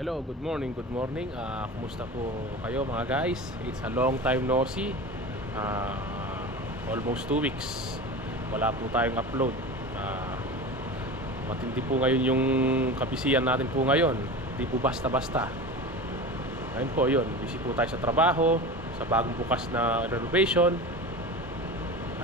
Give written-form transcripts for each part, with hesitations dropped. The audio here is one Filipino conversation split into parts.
Hello, good morning, good morning. Kumusta po kayo mga guys? It's a long time no see. Almost 2 weeks. Wala po tayong upload. Matindi po ngayon yung kabisihan natin po ngayon. Hindi po basta-basta. Ngayon po yun, busy po tayo sa trabaho, sa bagong bukas na renovation.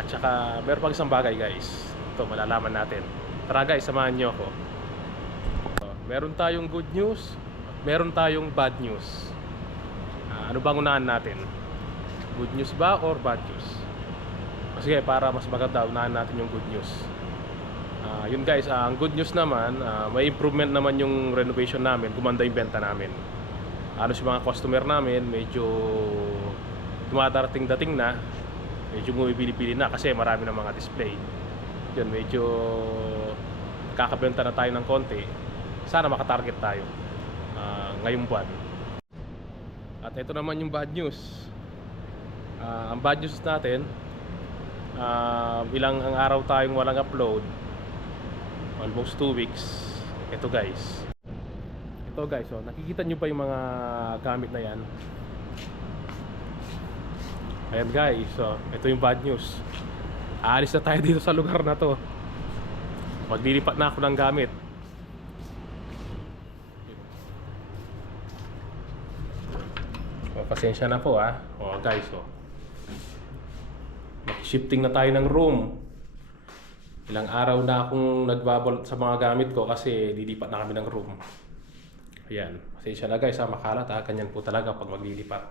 At saka meron pang isang bagay guys. Ito malalaman natin. Tara guys, samahan nyo ako. Meron tayong good news, meron tayong bad news. Ano bang unahan natin? Good news ba or bad news? Sige, para mas maganda, unahan natin yung good news. Yun guys, ang good news naman, may improvement naman yung renovation namin, gumanda yung benta namin. Halos yung mga customer namin, medyo dumadating-dating na, medyo bumibili-bili na kasi marami ng mga display. Yun, medyo kakabenta na tayo ng konti. Sana makatarget tayo ngayong buwan. At ito naman yung bad news. Ang bad news natin, ilang ang araw tayong walang upload, almost 2 weeks. Ito guys, oh, nakikita nyo pa yung mga gamit na yan. Ayan guys, so ito yung bad news. Aalis na tayo dito sa lugar na to. Maglilipat na ako ng gamit. Pasensya na po guys, shifting na tayo ng room. Ilang araw na akong nagbabalot sa mga gamit ko kasi lilipat na kami ng room. Ayan, pasensya na guys, makalat ganyan po talaga pag maglilipat.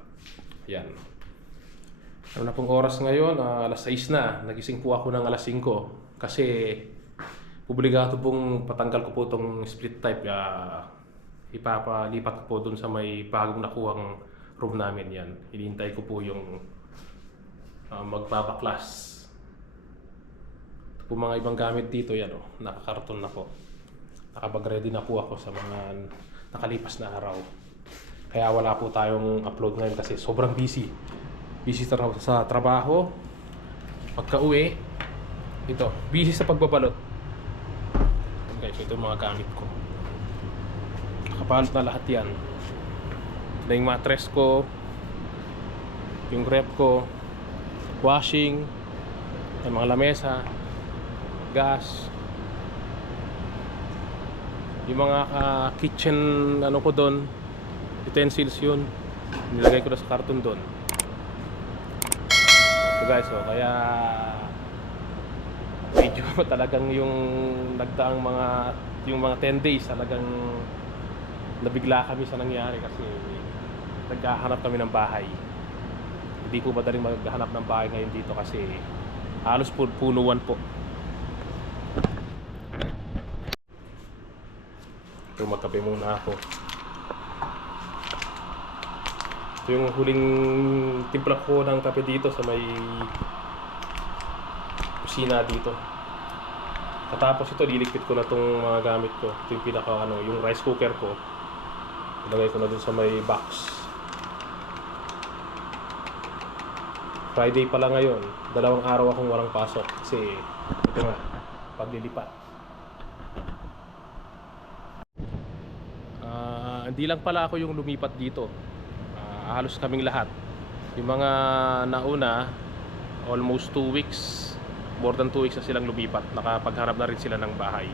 Ayan. Ano na pong oras ngayon? Alas 6 na. Nagising po ako ng alas 5 kasi obligado pong patanggal ko po itong split type. Ipapalipat ko po dun sa may bagong nakuhang room namin. Yan, hinihintay ko po yung magbabaklas. Ito po mga ibang gamit dito. Yan nakakarton na po. Nakapag-ready na po ako sa mga nakalipas na araw. Kaya wala po tayong upload ngayon kasi sobrang busy. Busy sa trabaho. Pagka uwi, ito, busy sa pagbabalot. Guys, ito yung mga gamit ko. Nakabalot na lahat yan. Na yung mattress ko, yung rep ko, washing, yung mga lamesa, gas, yung mga kitchen ko doon, utensils yun, nilagay ko na sa karton doon. So guys, kaya medyo talagang yung nagdaang yung mga 10 days talagang nabigla kami sa nangyari kasi naghahanap kami ng bahay. Hindi po madaling maghanap ng bahay ngayon dito kasi halos punuan po. Ito, magkape muna ako. Ito yung huling timpla ko ng kape dito sa may kusina dito. Katapos ito, liligpit ko na itong mga gamit ko. Ito yung pinaka yung rice cooker ko. Ilagay ko na dun sa may box. Friday pala ngayon, 2 araw akong walang pasok kasi ito nga, paglilipat. Hindi lang pala ako yung lumipat dito. Halos kaming lahat. Yung mga nauna, almost 2 weeks, more than 2 weeks na silang lumipat. Nakapaghanap na rin sila ng bahay.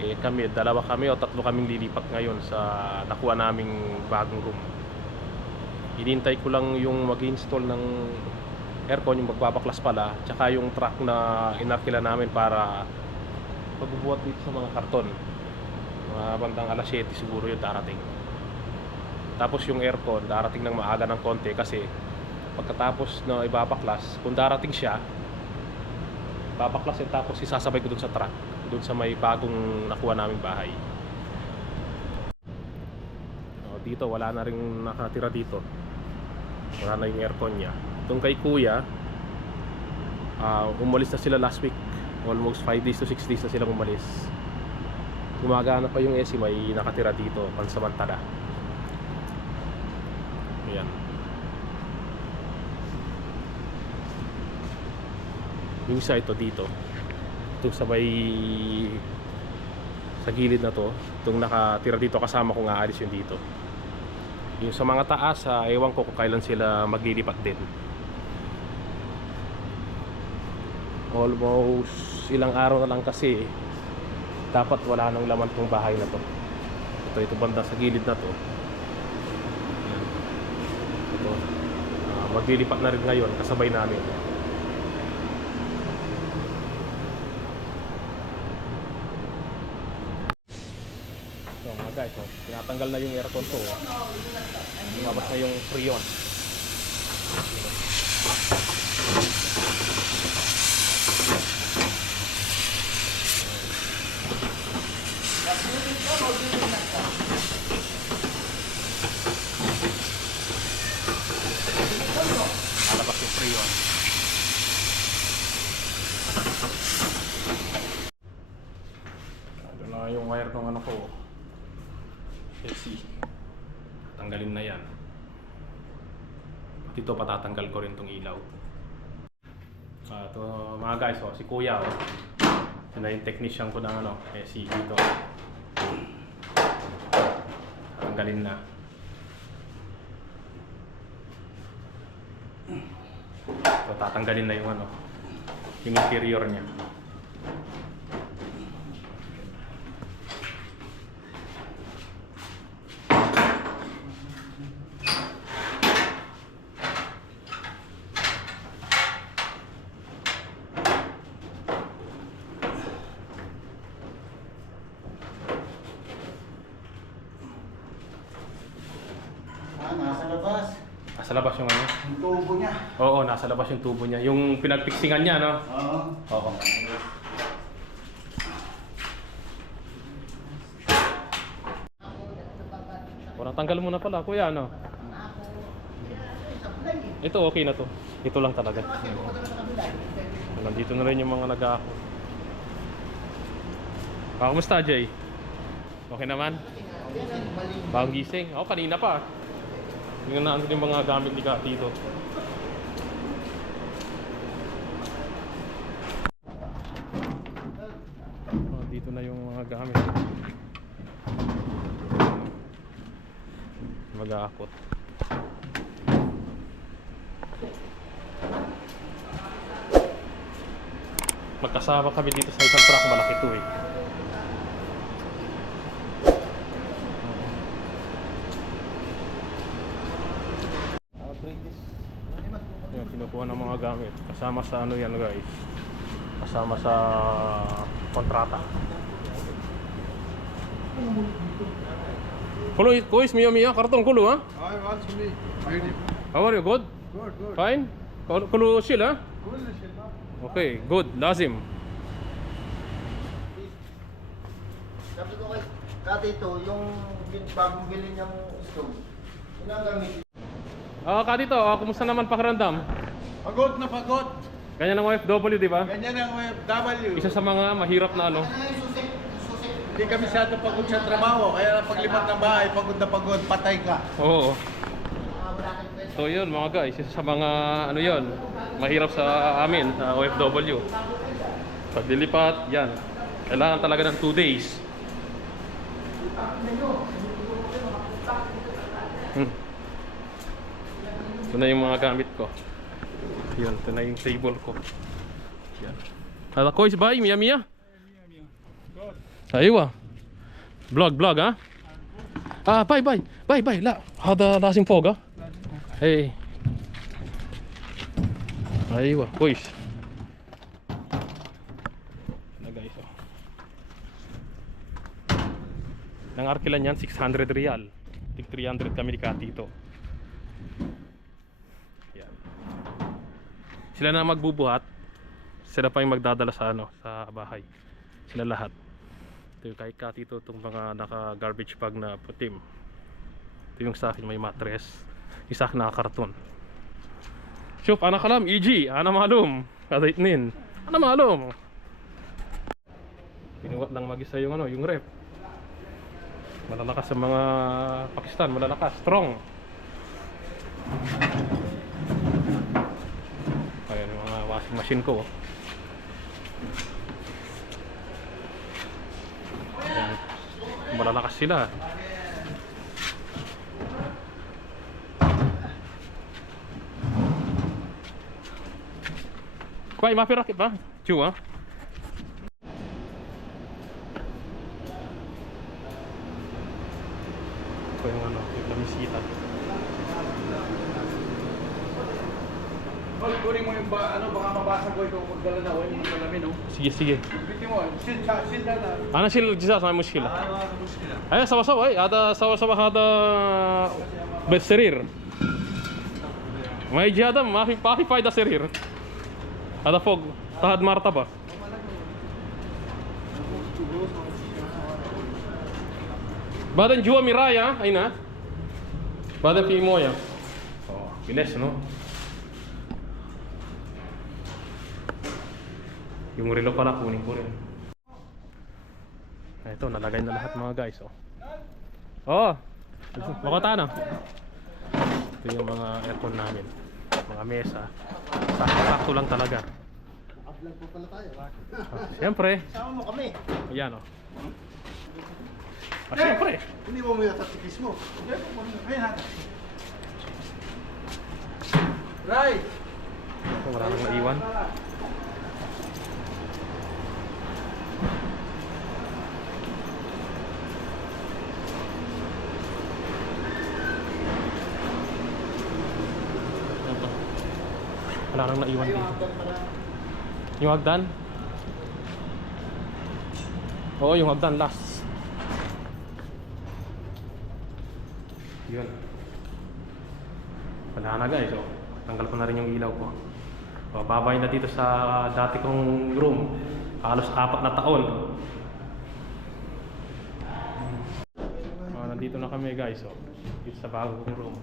Kami, 2 kami o 3 kaming lilipat ngayon sa nakuha naming bagong room. Hinintay ko lang yung mag-install ng aircon, yung magbabaklas pala, tsaka yung truck na inarkila namin para pagbubuhat dito sa mga karton. Mga bandang alas 7 siguro yung darating. Tapos yung aircon darating ng maaga ng konti kasi pagkatapos na ibabaklas, kung darating siya, babaklasin tapos isasabay ko dun sa truck, dun sa may bagong nakuha naming bahay. Dito wala na rin nakatira dito. Wala na yung aircon niya. Itong kay kuya, umalis na sila last week. Almost 5 days to 6 days na silang umalis. Gumagana pa yung AC, may nakatira dito pansamantala. Ayan. Yung isa ito dito. Ito sa may sa gilid na to. Itong nakatira dito kasama kong aalis yun dito. Yung sa mga taas, ewan ko kung kailan sila maglilipat din. Almost ilang araw na lang kasi dapat wala nang laman tong bahay na to. Ito banda sa gilid na to. Ito. Maglilipat na rin ngayon kasabay namin. So mga guys, tinatanggal na yung aircon to. Lumabas na yung freon. Nalabas yung freon. Ito na yung wire ng ano ko. AC. Tanggalin na yan. At ito patatanggal ko rin tong ilaw. Ito mga guys, si Kuya. Ito na yung technician ko ng ano, AC dito. Tanggalin na. So tatanggalin na yung ano, yung interior niya. Nasa labas. Nasa labas yung ano? Yung tubo niya. Oo, nasa labas yung tubo niya. Yung pinagpiksingan niya, no? Oo. Oo. Parang tanggal mo na pala, kuya, ano? Ito, okay na to. Ito lang talaga. Nandito na rin yung mga nag-aako. Kumusta, Jay? Okay naman? Bagong gising? Ako, kanina pa. Tingnan natin yung mga gamit ni Ka dito. Dito na yung mga gamit. Mag-aakot. Magkasama kami dito sa isang truck. Malaki to eh. Yan, kinukuha ng mga gamit. Kasama sa ano yan guys. Kasama sa kontrata. Kulo, kuis, Mia, karton kulo ha? I want to be ready. How are you? Good? Good, good. Fine? Kulo chill ha? Good na siya. Okay, good. Lazim. Sabi ko kay Kati ito, yung bagong bilhin niyang stove. Ginagamit. Dito, kumusta naman pakiramdam? Pagod na pagod. Ganyan ang OFW, di ba? Ganyan ang OFW. Isa sa mga mahirap na ano. Hindi kami masyado pagod sa trabaho. Kaya paglipat ng bahay, pagod na pagod, patay ka. Oo. So yun mga guys, isa sa mga ano yun, mahirap sa amin, sa OFW. Paglilipat, yan. Kailangan talaga ng 2 days. Ito na yung mga gamit ko. Yun, ito na yung table ko. Yan. Kois, bye, Mia. Aywa. Vlog, ha? Bye. لا هذا لازم فوق ها. اي ايوه كويس. Na guys. Nang arkilan yan 600 riyal. Tig 300 kami dito. Yan. Sila na magbubuhat. Sila pa yung magdadala sa ano, sa bahay. Sila lahat. Ito yung kay Kati ito, itong mga naka garbage bag na putim. Ito yung sa akin may mattress. Isa akin nakakarton. Shuf, ana kalam, EG, ana malum. Kada itnin. Ana malum. Pinuwat lang mag-isa yung ano, yung rep. Malalakas sa mga Pakistan, malalakas, strong. Ayan yung mga washing machine ko. Malalakas sila. Kuya, mapirakit ba? Chu, ah? Ito yung ano, yung lamisita. Hoy, kunin mo yung baka mabasa ko ito magdala na oil ng salamin, no? Sige, sige. Bitin mo, sin na. أنا شيل الجزاز ما مشكلة. Ano muskila? أي سوا سوا أي هذا سوا سوا هذا بالسرير. ما يجي هذا ما في فايدة سرير. هذا فوق تحت مرتبة. بعدين جوا مراية هنا. بعدين في موية. bilis no? Yung relo pala kunin ko rin. Ito, nalagay na lahat mga guys, oh. Oh! Makota na. Ito yung mga aircon namin. Mga mesa. Sakto lang talaga. Upload po pala tayo. Siyempre. Sama mo kami. Ayan, oh. Siyempre. Hindi mo muna sa tikis mo. Ayun, Ray! Ito, wala nang naiwan. Wala nang naiwan dito. Yung hagdan? Oo, yung hagdan last. Yun. Wala na guys, oh. Tanggal ko na rin yung ilaw ko. Babay na dito sa dati kong room. Halos 4 na taon. Nandito na kami guys, oh. Dito sa bago kong room.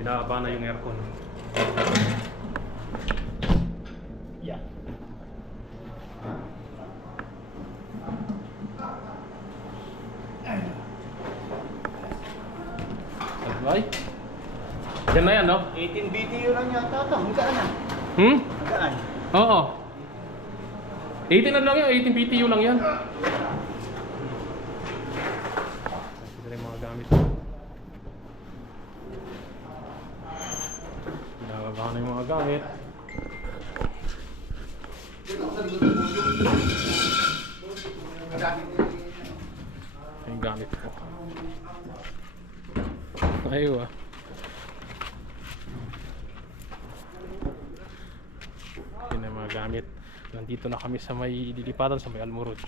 Binababa na yung aircon. Yeah. Bye. Yan na yan, no? 18 BTU lang yata ito. Hanggaan na. Hanggaan. Oo. 18 na lang yan. 18 BTU lang yan. Ito na yung mga gamit. Pinababa na yung mga gamit. Yung gamit ko. Ayaw, ah. Yun ang mga gamit. Nandito na kami sa may dilipatan sa may Almuruj.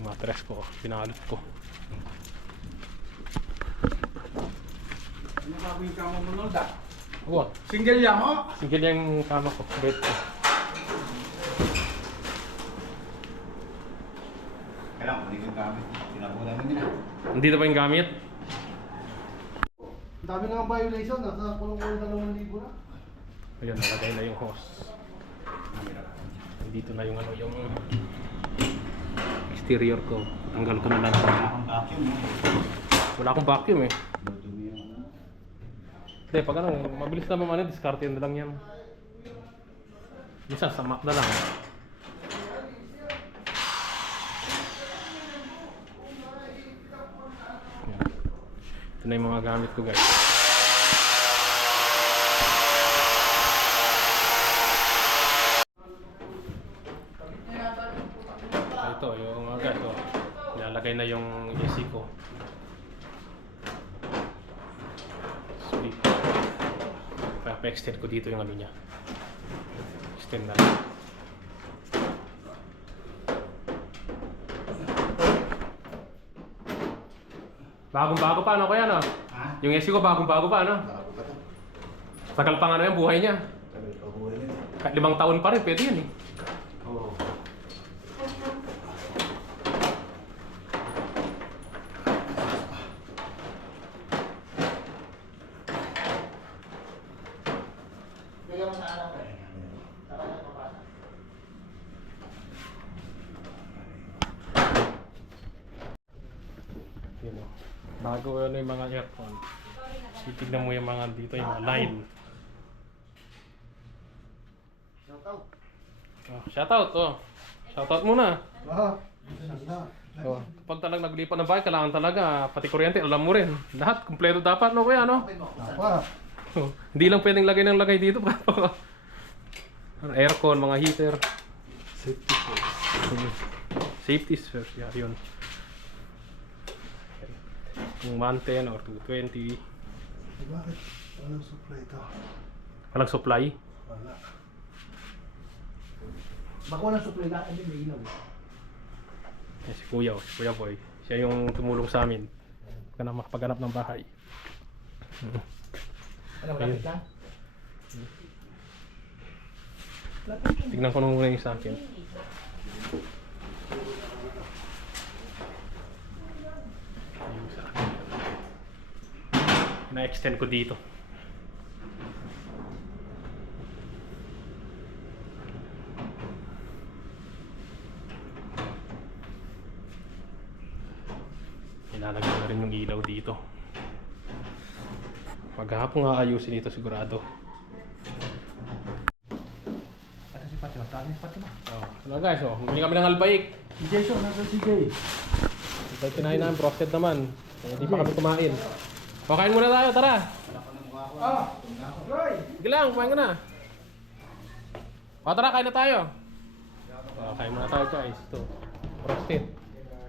Yung mattress ko, pinalot ko. Ano sabi yung kama mo nun, da? Wow, Single yan mo? sige yung kama ko, bed ko. Kailangan, hindi ko gamit. Tinabunan namin nila. Nandito pa yung gamit? Ang dami nga violation. Nasa kulong-kulong 2,000 na. Ayun, nalagay na yung hose. Dito na yung ano, yung exterior ko. Tanggal ko na lang. Ang vacuum mo. Wala akong vacuum eh. Dumi yung ano. Hindi, pag ano, mabilis naman ano, discarte na lang yan. Minsan, samak na lang. Yan. Ito na yung mga gamit ko guys. Ito, yung mga guys, oh. Nilalagay na yung AC ko. Split. Kaya pa-extend ko dito yung ano niya. Extend na. Bagong-bago pa, ano kaya, no? Ha? Yung AC ko bagong-bago pa, ano? Bago pa to. Tagal pa nga na yung buhay niya. Tagal pa buhay nila. Kahit 5 taon pa rin, pwede yan eh. Oo. Bigyan mo sa anak ko eh. Saka na papasa. Yun o. Bago ano yung mga aircon. Titignan mo yung mga dito, yung mga line. Shout out. Shoutout, oh. Shoutout muna. Ah, Oh, kapag talagang naglipat ng bahay, kailangan talaga, pati kuryente, alam mo rin. Lahat, kumpleto dapat, no kuya, no? apa? Oh, hindi lang pwedeng lagay ng lagay dito. Aircon, mga heater. Safety first. Safety first, yeah, yun. Yung 110 or 220. Bakit? Anong supply ito? Walang supply. Wala. Baka walang supply na, hindi may ilaw. Yan, si Kuya Boy. Siya yung tumulong sa amin. Makapaghanap ng bahay. Ano, malapit lang? Tignan ko nung muna yung sa akin. Yung sa akin. Na-extend ko dito. Ilalagay na rin yung ilaw dito. Maghapon nga ayusin ito sigurado. Ito si Fatima, tayo si Fatima. Oh, ano guys, oh, bumili kami ng albaik. Si Jason, nasa si Jay. Albaik kinain namin, frosted naman. Hindi pa kami kumain. O, kain muna tayo, tara. Ah! Roy! Sige lang, kumain ka na. O, tara, kain na tayo. O, kain muna tayo guys. Ito, frosted.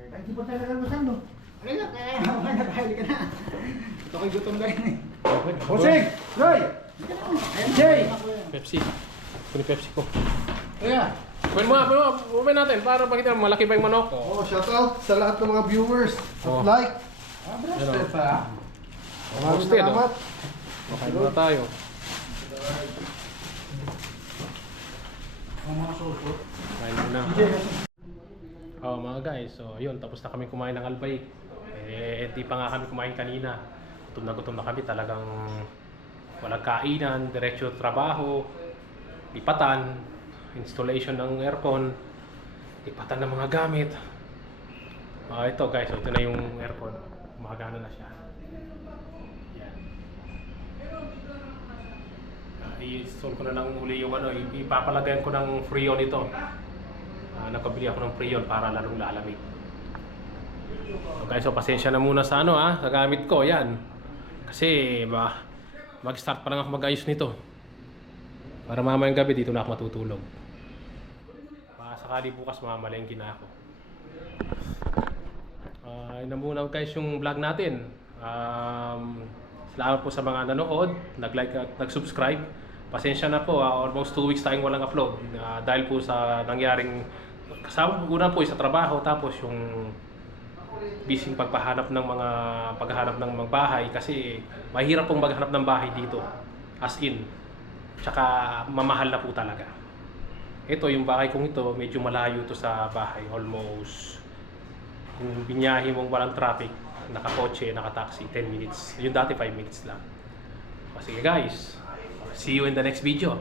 Ay, di pa tayo nagalabasan, no? Ay, nakahili ka na. Ito ko'y gutom na rin eh. Bosing! Roy! Jay! Pepsi. Ito ni Pepsi ko. Kuya! Kumain mo nga, kumain natin para pakita mo, malaki ba yung manok? Oh, shoutout sa lahat ng mga viewers. Oh. Like. Ah, brasted pa. Maraming Roasted, oh. salamat. O, kain muna tayo. Ang mga soso. Kain muna. Jay, Oh, mga guys, so yun, tapos na kami kumain ng albaik. Di pa nga kami kumain kanina. Gutom na kami, talagang walang kainan, diretso trabaho, lipatan, installation ng aircon, lipatan ng mga gamit. Ito guys, so ito na yung aircon. Gumagana na siya. Yan. I-install ko na lang uli yung ipapalagayan ko ng Freon ito. Nagpabili ako ng Freon para lalong lalamig. So guys, so pasensya na muna sa sa gamit ko, yan. Kasi mag-start pa lang ako mag-ayos nito. Para mamayang gabi dito na ako matutulog. Baka sakali bukas mamalengke na ako. Yun na muna guys yung vlog natin. Salamat po sa mga nanood, nag-like at nag-subscribe. Pasensya na po, almost 2 weeks tayong walang upload. Dahil po sa nangyaring kasama una po sa trabaho, tapos yung busy paghahanap ng mga bahay kasi mahirap pong maghanap ng bahay dito as in, tsaka mamahal na po talaga. Ito yung bahay kong ito, medyo malayo to sa bahay, almost kung binyahe mong walang traffic, nakakotse, nakataxi, 10 minutes. Yung dati 5 minutes lang. Sige guys, see you in the next video.